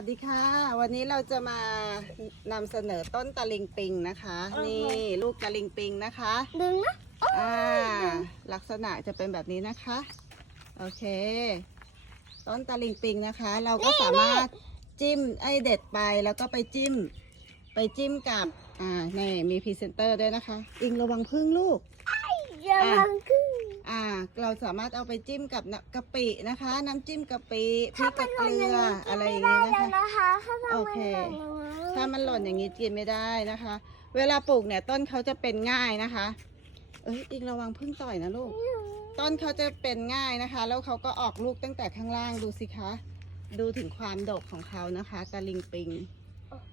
วัสดีค่ะ วันนี้เราจะมานำเสนอต้นตะลิงปิงนะคะโอเคนี่ลูกตะลิงปิงนะคะดึงนะอ่าลักษณะจะเป็นแบบนี้นะคะ โอเค ต้นตะลิงปิงนะคะ เราก็สามารถจิ้มไอเด็ดไปแล้วก็ไปจิ้ม ไปจิ้มกับอ่านี่มีพรีเซนเตอร์ด้วยนะคะ อิงระวังพึ่งลูกอย่าลังขึ้น อ่า เราสามารถเอาไปจิ้มกับน้ำกะปินะคะ น้ำจิ้มกะปิพริถ้ากมักับนหเกล่นลือย่างอนี้กิอะไรนอไม่ย่างได้นี้แล้วนะคะนะคะถ้าโอมันเคหล่นอย่างนี้ถ้ามันหล่นอย่างนี้กินไม่ได้นะคะ เวลาปลูกเนี่ยต้นเขาจะเป็นง่ายนะคะ เอ้ยอิงระวังพึ่งต่อยนะลูก ต้นเขาจะเป็นง่ายนะคะ แล้วเขาก็ออกลูกตั้งแต่ข้างล่างดูสิคะ ดูถึงความดกของเขานะคะตะลิงปิง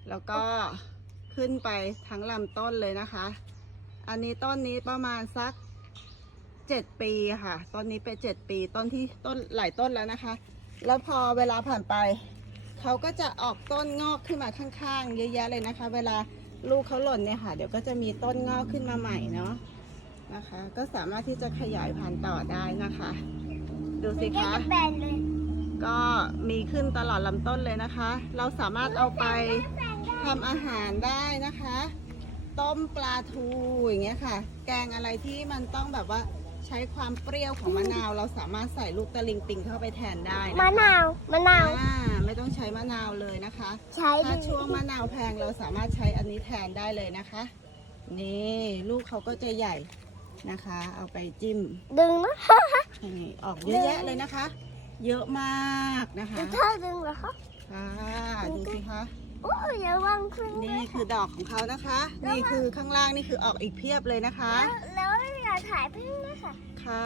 แล้วก็ขึ้นไปทั้งลำต้นเลยนะคะ อันนี้ต้นนี้ประมาณสัก เจ็ดปีค่ะ ต้นนี้เป็นเจ็ดปีต้นที่ต้นหลายต้นแล้วนะคะ แล้วพอเวลาผ่านไป เขาก็จะออกต้นงอกขึ้นมาข้างๆ เยอะแยะเลยนะคะ เวลาลูกเขาหล่นเนี่ยค่ะ เดี๋ยวก็จะมีต้นงอกขึ้นมาใหม่เนาะนะคะ ก็สามารถที่จะขยายพันธุ์ต่อได้นะคะ ดูสิคะจะแบนเลยก็มีขึ้นตลอดลำต้นเลยนะคะ เราสามารถเอาไปทำอาหารได้นะคะ ต้มปลาทูอย่างเงี้ยค่ะ แกงอะไรที่มันต้องแบบว่า ใช้ความเปรี้ยวของมะนาว เราสามารถใส่ลูกตะลิงปิงเข้าไปแทนได้นะคะมะนาวมะนาว อ่าไม่ต้องใช้มะนาวเลยนะคะ ใช้ถ้าดึงช่วงมะนาวแพงเราสามารถใช้อันนี้แทนได้เลยนะคะ นี่ลูกเขาก็จะใหญ่นะคะ เอาไปจิ้มดึงนะ นี่ออกเยอะแยะเลยนะคะ เยอะมากนะคะถ้าดึงเหรอคะค่ะดูสิคะโอ้ยอย่าวางขึ้นนี่คือดอกของเขานะคะ นี่คือข้างล่างนี่คือออกอีกเพียบเลยนะคะ แล้วแล้วอยาก ถ่ายเพิ่งนะคะค่ะ